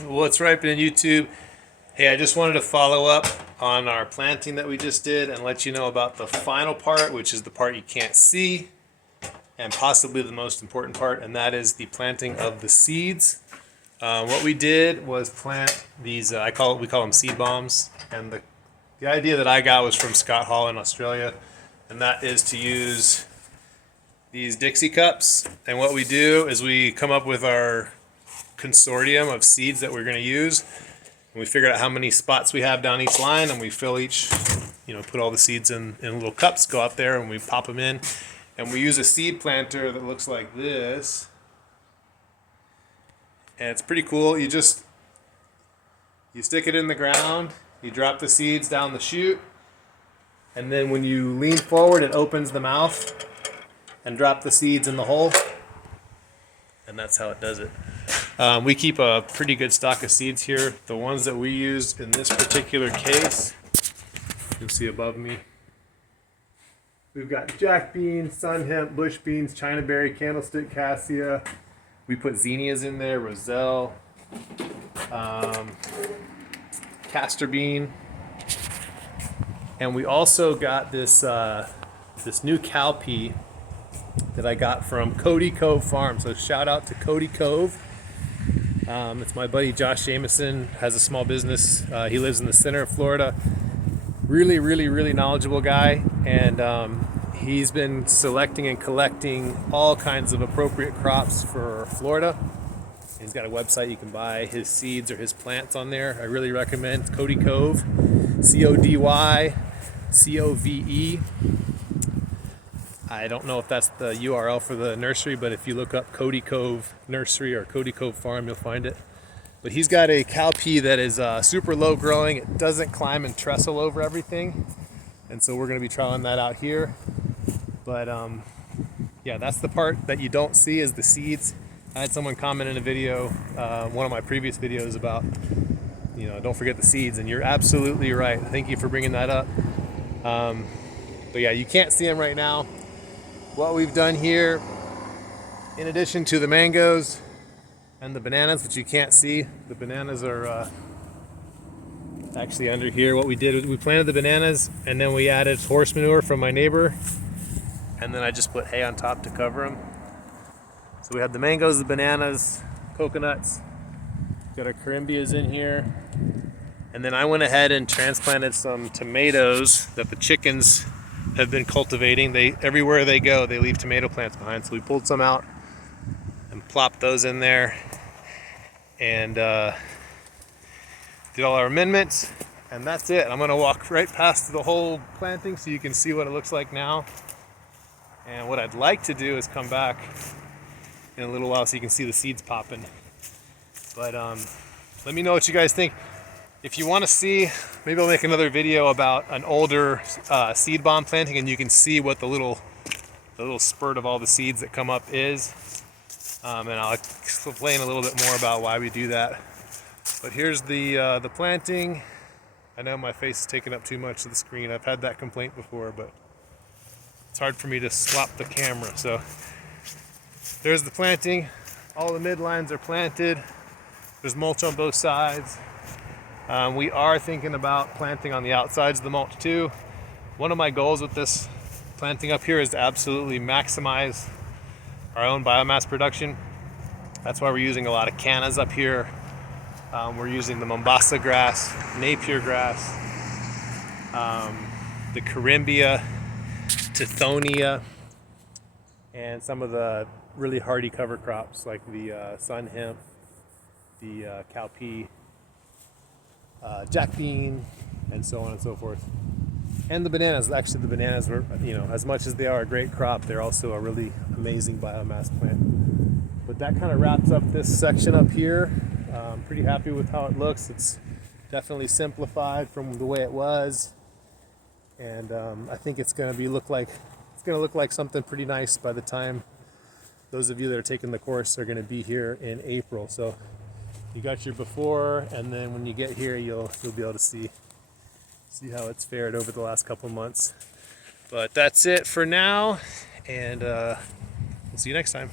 What's ripening YouTube? Hey, I just wanted to follow up on our planting that we just did and let you know about the final part, which is the part you can't see and possibly the most important part, and that is the planting of the seeds. What we did was plant these, we call them seed bombs, and the idea that I got was from Scott Hall in Australia, and that is to use these Dixie cups. And what we do is we come up with our consortium of seeds that we're going to use, and we figure out how many spots we have down each line, and we fill each, put all the seeds in little cups, go out there and we pop them in, and we use a seed planter that looks like this, and it's pretty cool. You stick it in the ground, you drop the seeds down the chute, and then when you lean forward it opens the mouth and drop the seeds in the hole, and that's how it does it. We keep a pretty good stock of seeds here. The ones that we used in this particular case, you'll see above me, we've got jack beans, sun hemp, bush beans, china berry, candlestick cassia. We put zinnias in there, roselle, castor bean, and we also got this this new cowpea that I got from Cody Cove Farm. So shout out to Cody Cove. It's my buddy Josh Jameson, has a small business. He lives in the center of Florida. Really knowledgeable guy, and he's been selecting and collecting all kinds of appropriate crops for Florida. He's got a website you can buy his seeds or his plants on there. I really recommend Cody Cove, CODYCOVE. I don't know if that's the URL for the nursery, but if you look up Cody Cove Nursery or Cody Cove Farm, you'll find it. But he's got a cowpea that is super low growing. It doesn't climb and trestle over everything. And so we're going to be trialing that out here. But yeah, that's the part that you don't see, is the seeds. I had someone comment in a video, one of my previous videos, about, don't forget the seeds. And you're absolutely right. Thank you for bringing that up. But yeah, you can't see them right now. What we've done here, in addition to the mangoes and the bananas, which you can't see, the bananas are actually under here. What we did was we planted the bananas, and then we added horse manure from my neighbor, and then I just put hay on top to cover them. So we have the mangoes, the bananas, coconuts, got our corymbias in here, and then I went ahead and transplanted some tomatoes that the chickens have been cultivating. Everywhere they go, they leave tomato plants behind. So we pulled some out and plopped those in there, and did all our amendments, and that's it. I'm gonna walk right past the whole planting so you can see what it looks like now. And what I'd like to do is come back in a little while so you can see the seeds popping. But let me know what you guys think. If you want to see, maybe I'll make another video about an older seed bomb planting, and you can see what the little spurt of all the seeds that come up is. And I'll explain a little bit more about why we do that. But here's the planting. I know my face is taking up too much of the screen. I've had that complaint before, but it's hard for me to swap the camera. So there's the planting. All the midlines are planted. There's mulch on both sides. We are thinking about planting on the outsides of the mulch too. One of my goals with this planting up here is to absolutely maximize our own biomass production. That's why we're using a lot of cannas up here. We're using the Mombasa grass, Napier grass, the Corymbia, Tithonia, and some of the really hardy cover crops like the sun hemp, the cowpea, jack bean, and so on and so forth. And the bananas. Actually, the bananas were, as much as they are a great crop, they're also a really amazing biomass plant. But that kind of wraps up this section up here. I'm pretty happy with how it looks. It's definitely simplified from the way it was, and I think it's going to look like something pretty nice by the time those of you that are taking the course are going to be here in April. So you got your before, and then when you get here, you'll be able to see how it's fared over the last couple months. But that's it for now, and we'll see you next time.